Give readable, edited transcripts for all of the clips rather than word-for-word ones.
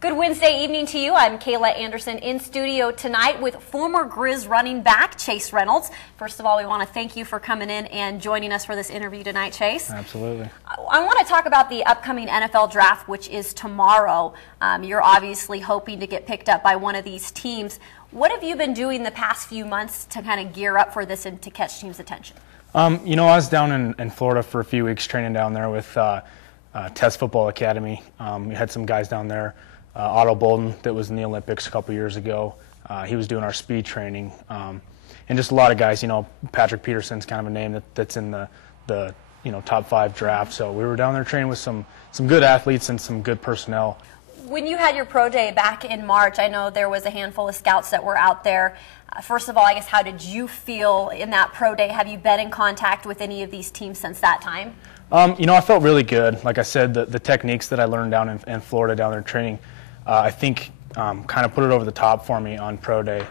Good Wednesday evening to you. I'm Kayla Anderson in studio tonight with former Grizz running back Chase Reynolds. First of all, we want to thank you for coming in and joining us for this interview tonight, Chase. Absolutely. I want to talk about the upcoming NFL draft, which is tomorrow. You're obviously hoping to get picked up by one of these teams. What have you been doing the past few months to kind of gear up for this and to catch teams' attention? You know, I was down in Florida for a few weeks training down there with Test Football Academy. We had some guys down there. Otto Bolden, that was in the Olympics a couple years ago. He was doing our speed training. And just a lot of guys, you know, Patrick Peterson's kind of a name that's in the top 5 draft. So we were down there training with some good athletes and some good personnel. When you had your pro day back in March, I know there was a handful of scouts that were out there. First of all, I guess, how did you feel in that pro day? Have you been in contact with any of these teams since that time? You know, I felt really good. Like I said, the techniques that I learned down in Florida, down there training, I think kind of put it over the top for me on pro day.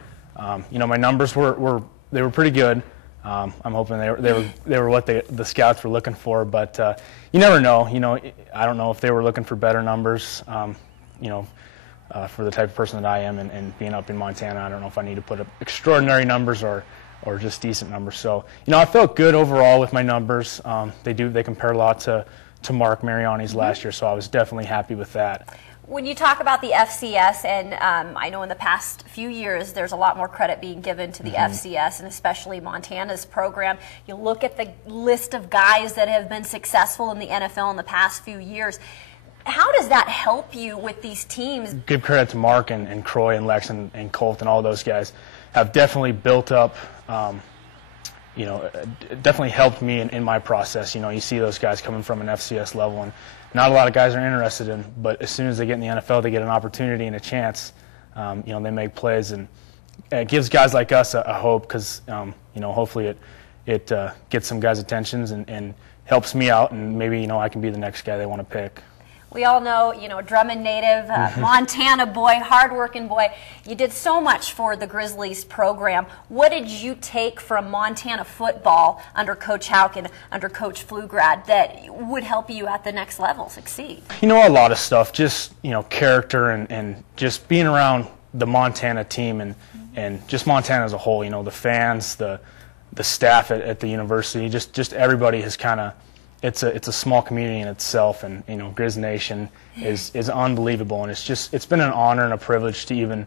You know, my numbers were pretty good. I'm hoping they were what the scouts were looking for, but you never know. You know, I don't know if they were looking for better numbers. You know, for the type of person that I am, and being up in Montana, I don't know if I need to put up extraordinary numbers or just decent numbers. So, you know, I felt good overall with my numbers. They compare a lot to Mark Mariani's last year, so I was definitely happy with that. When you talk about the FCS, and I know in the past few years there's a lot more credit being given to the FCS, and especially Montana's program. You look at the list of guys that have been successful in the NFL in the past few years. How does that help you with these teams? Give credit to Mark and Croy and Lex and Colt and all those guys have definitely built up, you know, definitely helped me in my process. You know, you see those guys coming from an FCS level, and not a lot of guys are interested in, but as soon as they get in the NFL, they get an opportunity and a chance. You know, they make plays, and it gives guys like us a hope, because, you know, hopefully it gets some guys' attentions and helps me out, and maybe, you know, I can be the next guy they want to pick. We all know, you know, Drummond native, Montana boy, hardworking boy. You did so much for the Grizzlies program. What did you take from Montana football under Coach Houck and under Coach Pflugrad that would help you at the next level succeed? You know, a lot of stuff, just, you know, character and just being around the Montana team and just Montana as a whole. You know, the fans, the staff at the university, just everybody has kind of, it's a small community in itself, and, you know, Grizz Nation is unbelievable, and it's been an honor and a privilege to even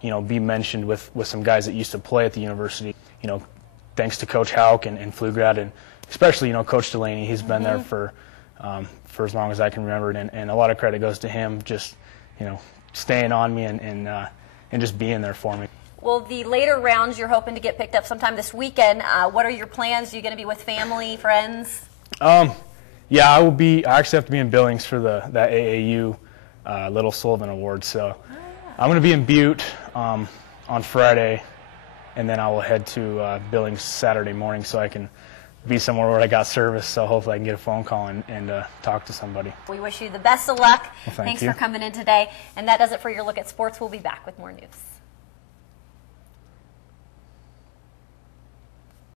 you know, be mentioned with some guys that used to play at the university. You know, thanks to Coach Houck and Pflugrad, and especially, you know, Coach Delaney. He's been there for as long as I can remember, and a lot of credit goes to him, just, you know, staying on me and just being there for me. Well, the later rounds, you're hoping to get picked up sometime this weekend. What are your plans? Are you going to be with family, friends? Yeah, I will be. I actually have to be in Billings for that AAU Little Sullivan Award, so I'm going to be in Butte on Friday, and then I will head to Billings Saturday morning, so I can be somewhere where I got service. So hopefully I can get a phone call and talk to somebody. We wish you the best of luck. Well, Thanks you for coming in today, and that does it for your look at sports. We'll be back with more news.